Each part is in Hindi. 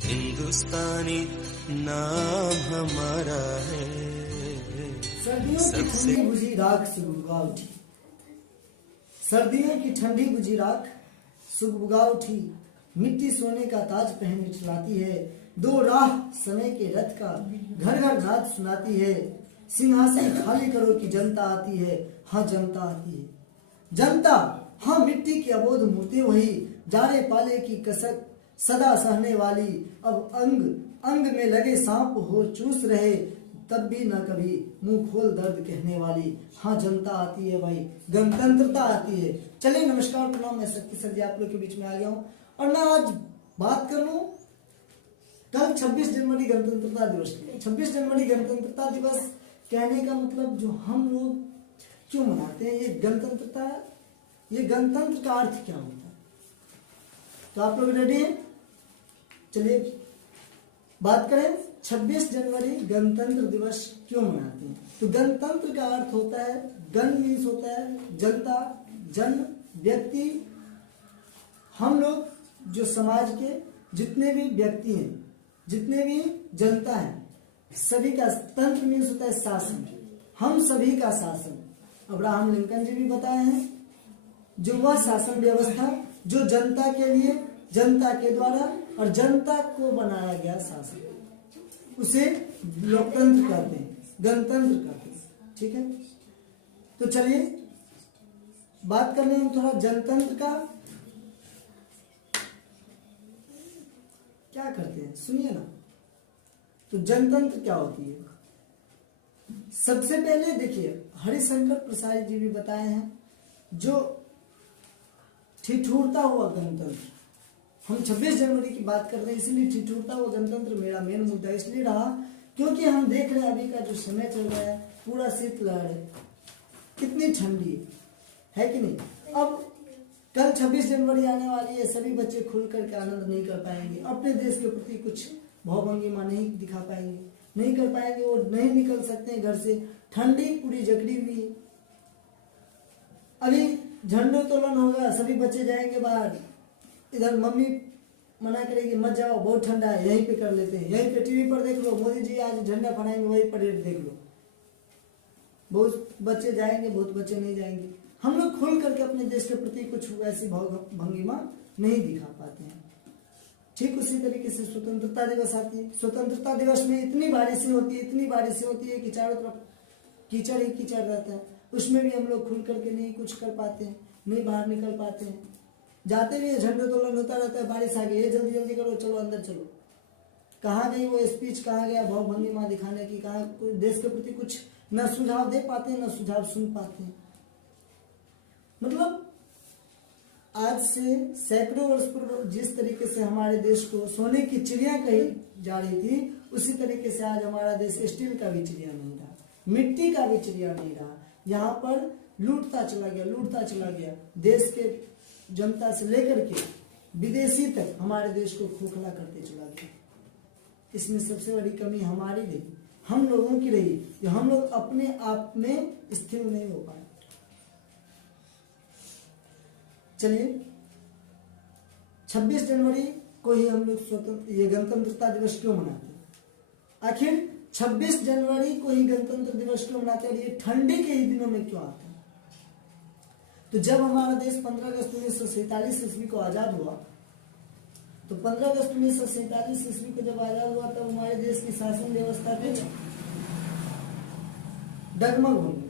हिंदुस्तानी नाम हमारा है। सर्दियों की ठंडी बुझी राख सुगबुगा उठी, सर्दियों की ठंडी बुझी राख सुगबुगा उठी, मिट्टी सोने का ताज पहन इठलाती है, दो राह समय के रथ का घर घर रात सुनाती है, सिंहासन खाली करो कि जनता आती है, हाँ जनता आती है। जनता, हाँ मिट्टी की अबोध मूर्ति वही, जाड़े पाले की कसक सदा सहने वाली, अब अंग अंग में लगे सांप हो चूस रहे, तब भी न कभी मुंह खोल दर्द कहने वाली, हाँ जनता आती है भाई, गणतंत्रता आती है। चलिए नमस्कार प्रणाम, मैं शक्ति सर जी आप लोग के बीच में आ गया हूँ और मैं आज बात कर लूँ कल 26 जनवरी गणतंत्रता दिवस की। 26 जनवरी गणतंत्रता दिवस कहने का मतलब जो हम लोग क्यों मनाते हैं, ये गणतंत्रता, ये गणतंत्र का अर्थ क्या होता है, तो आप लोग रेडी हैं? चलिए बात करें 26 जनवरी गणतंत्र दिवस क्यों मनाते हैं। तो गणतंत्र का अर्थ होता है, गण मीन्स होता है जनता, जन व्यक्ति, हम लोग जो समाज के जितने भी व्यक्ति हैं, जितने भी जनता है, सभी का, तंत्र मीन्स होता है शासन, हम सभी का शासन। अब्राहम लिंकन जी भी बताए हैं, जो वह शासन व्यवस्था जो जनता के लिए, जनता के द्वारा और जनता को बनाया गया शासन, उसे लोकतंत्र कहते हैं, गणतंत्र कहते हैं। ठीक है, तो चलिए बात कर लें थोड़ा जनतंत्र का क्या करते हैं, सुनिए ना। तो जनतंत्र क्या होती है, सबसे पहले देखिए हरिशंकर प्रसाद जी भी बताए हैं, जो ठिठुरता हुआ गणतंत्र, हम 26 जनवरी की बात कर रहे हैं इसलिए ठिठुरता हुआ गणतंत्र मेरा मेन मुद्दा इसलिए रहा क्योंकि हम देख रहे हैं अभी का जो समय चल रहा है, पूरा शीतलहर है, कितनी ठंडी है कि नहीं। अब कल 26 जनवरी आने वाली है, सभी बच्चे खुल करके आनंद नहीं कर पाएंगे, अपने देश के प्रति कुछ भावभंगिमा नहीं दिखा पाएंगे, नहीं कर पाएंगे, वो नहीं निकल सकते हैं घर से, ठंडी पूरी जकड़ी हुई है। अभी झंडोत्तोलन होगा, सभी बच्चे जाएंगे बाहर, इधर मम्मी मना करेगी मत जाओ बहुत ठंडा है, यहीं पे कर लेते हैं, यहीं पे टीवी पर देख लो, मोदी जी आज झंडा फहराएंगे, वही परेड देख लो। बहुत बच्चे जाएंगे, बहुत बच्चे नहीं जाएंगे। हम लोग खुल करके अपने देश के प्रति कुछ वैसी भाव भंगिमा नहीं दिखा पाते हैं। ठीक उसी तरीके से स्वतंत्रता दिवस आती है, स्वतंत्रता दिवस में इतनी बारिशें होती है, इतनी बारिशें होती है कि चारों तरफ कीचड़ ही कीचड़ रहता है, उसमें भी हम लोग खुल करके नहीं कुछ कर पाते हैं, नहीं बाहर निकल पाते हैं। जाते भी झंडोत्तोलन होता रहता है, बारिश आ गई, ये जल्दी जल्दी करो, चलो अंदर चलो, कहाँ गई वो स्पीच, कहाँ गया भाव भंगिमा दिखाने की, कहाँ देश के प्रति कुछ न सुझाव दे पाते हैं, न सुझाव सुन पाते हैं। मतलब आज से सैकड़ों वर्ष पूर्व जिस तरीके से हमारे देश को सोने की चिड़िया कही जा रही थी, उसी तरीके से आज हमारा देश स्टील का भी चिड़िया नहीं रहा, मिट्टी का भी चिड़िया नहीं रहा। यहाँ पर लूटता चला गया, लूटता चला गया, देश के जनता से लेकर के विदेशी तक हमारे देश को खोखला करते चला गया। इसमें सबसे बड़ी कमी हमारी रही, हम लोगों की रही, कि हम लोग अपने आप में स्थिर नहीं हो पाए। चलिए 26 जनवरी को ही हम लोग स्वतंत्र, ये गणतंत्रता दिवस क्यों मनाते हैं, आखिर 26 जनवरी को ही गणतंत्र दिवस क्यों मनाते हैं और ये ठंडी के ही दिनों में क्यों आता है। तो जब हमारा देश 15 अगस्त 1947 ईस्वी को आजाद हुआ, तो 15 अगस्त 1947 ईस्वी को जब आजाद हुआ तब हमारे देश की शासन व्यवस्था कुछ डगमग हो गई।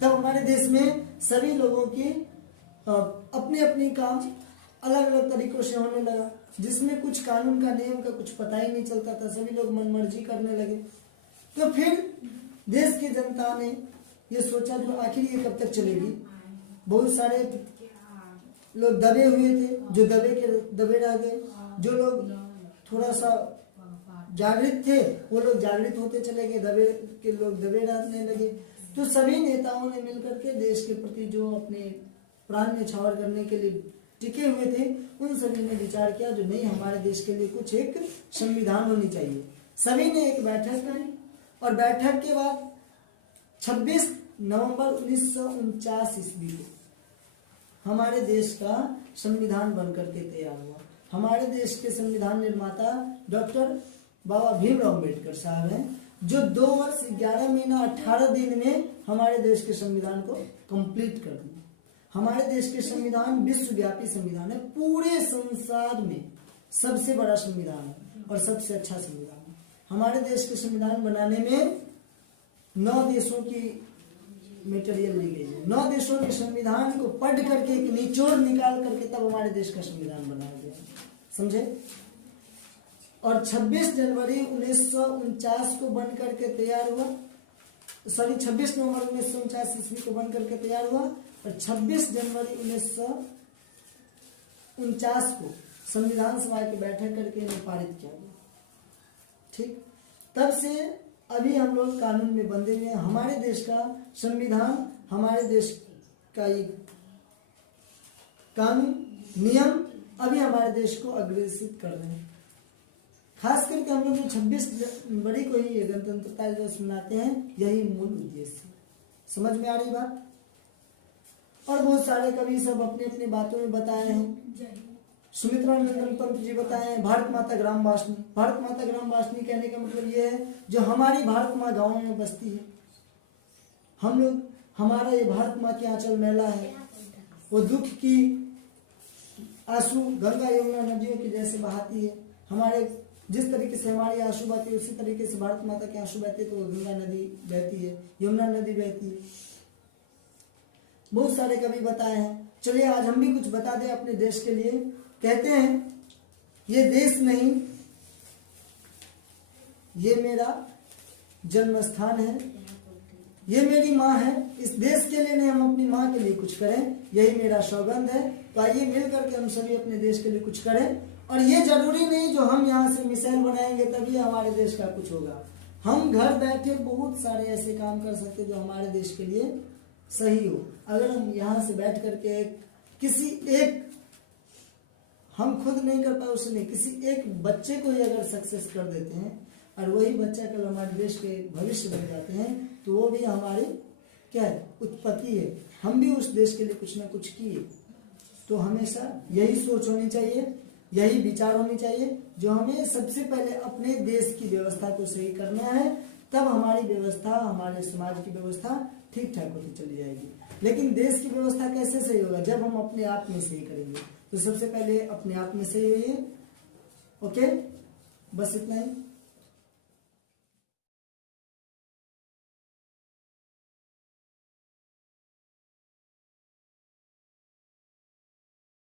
तब हमारे देश में सभी लोगों की अपने अपनी काम अलग अलग तरीकों से होने लगा, जिसमें कुछ कानून का नियम का कुछ पता ही नहीं चलता था, सभी लोग मनमर्जी करने लगे। तो फिर देश की जनता ने ये सोचा जो आखिर ये कब तक चलेगी। बहुत सारे लोग दबे हुए थे, जो दबे रह गए, जो लोग थोड़ा सा जागृत थे वो लोग जागृत होते चले गए, दबे के लोग दबे रहने लगे। तो सभी नेताओं ने मिलकर के देश के प्रति जो अपने प्राण न्यौछावर करने के लिए टिके हुए थे, उन सभी ने विचार किया जो नहीं, हमारे देश के लिए कुछ एक संविधान होनी चाहिए। सभी ने एक बैठक करी और बैठक के बाद 26 नवंबर 1949 ईस्वी को हमारे देश का संविधान बनकर के तैयार हुआ। हमारे देश के संविधान निर्माता डॉक्टर बाबा भीमराव अम्बेडकर साहब हैं, जो 2 वर्ष 11 महीना 18 दिन में हमारे देश के संविधान को कंप्लीट कर दिया। हमारे देश के संविधान विश्वव्यापी संविधान है, पूरे संसार में सबसे बड़ा संविधान है और सबसे अच्छा संविधान है। हमारे देश के संविधान बनाने में 9 देशों की मटेरियल ली गई है। 9 देशों के संविधान को पढ़ करके एक निचोड़ निकाल करके तब हमारे देश का संविधान बनाया गया, समझे। और 26 जनवरी 1949 को बन करके तैयार हुआ, 26 नवंबर 1949 ईस्वी को बन करके तैयार हुआ और 26 जनवरी 1949 को संविधान सभा की बैठक करके इन्हें पारित किया गया। ठीक, तब से अभी हम लोग कानून में बंधे हुए हैं। हमारे देश का संविधान, हमारे देश का ये कानून नियम अभी हमारे देश को अग्रेसित कर रहे हैं। खास करके हम लोग जो 26 जनवरी को ही गणतंत्रता दिवस मनाते हैं, यही मूल उद्देश्य है। समझ में आ रही बात। और बहुत सारे कवि सब अपनी अपनी बातों में बताए हैं। सुमित्रा नंदन पंत जी बताए हैं भारत माता ग्राम वासनी। भारत माता ग्राम वासनी कहने का मतलब ये है जो हमारी भारत माँ गाँव में बसती है, हम लोग, हमारा ये भारत माँ की आंचल मेला है, वो दुख की आंसू गंगा यमुना नदियों की जैसे बहाती है। हमारे जिस तरीके से हमारी आंसू बहती है उसी तरीके से भारत माता के आंसू बहते, तो गंगा नदी बहती है, यमुना नदी बहती है। बहुत सारे कवि बताए हैं। चलिए आज हम भी कुछ बता दें अपने देश के लिए। कहते हैं ये देश नहीं, ये मेरा जन्म स्थान है, ये मेरी माँ है, इस देश के लिए नहीं हम अपनी माँ के लिए कुछ करें, यही मेरा सौगंध है। तो आइए मिल करके हम सभी अपने देश के लिए कुछ करें। और ये जरूरी नहीं जो हम यहाँ से मिसाइल बनाएंगे तभी हमारे देश का कुछ होगा। हम घर बैठे बहुत सारे ऐसे काम कर सकते हैं जो हमारे देश के लिए सही हो। अगर हम यहाँ से बैठ करके किसी एक, हम खुद नहीं कर पाए उसे नहीं, किसी एक बच्चे को ही अगर सक्सेस कर देते हैं और वही बच्चा कल हमारे देश के भविष्य बन जाते हैं, तो वो भी हमारी क्या है, उत्पत्ति है। हम भी उस देश के लिए कुछ ना कुछ किए। तो हमेशा यही सोच होनी चाहिए, यही विचार होनी चाहिए, जो हमें सबसे पहले अपने देश की व्यवस्था को सही करना है, तब हमारी व्यवस्था, हमारे समाज की व्यवस्था ठीक ठाक होती चली जाएगी। लेकिन देश की व्यवस्था कैसे सही होगा, जब हम अपने आप में सही करेंगे। तो सबसे पहले अपने आप में सही होइए। ओके, बस इतना ही।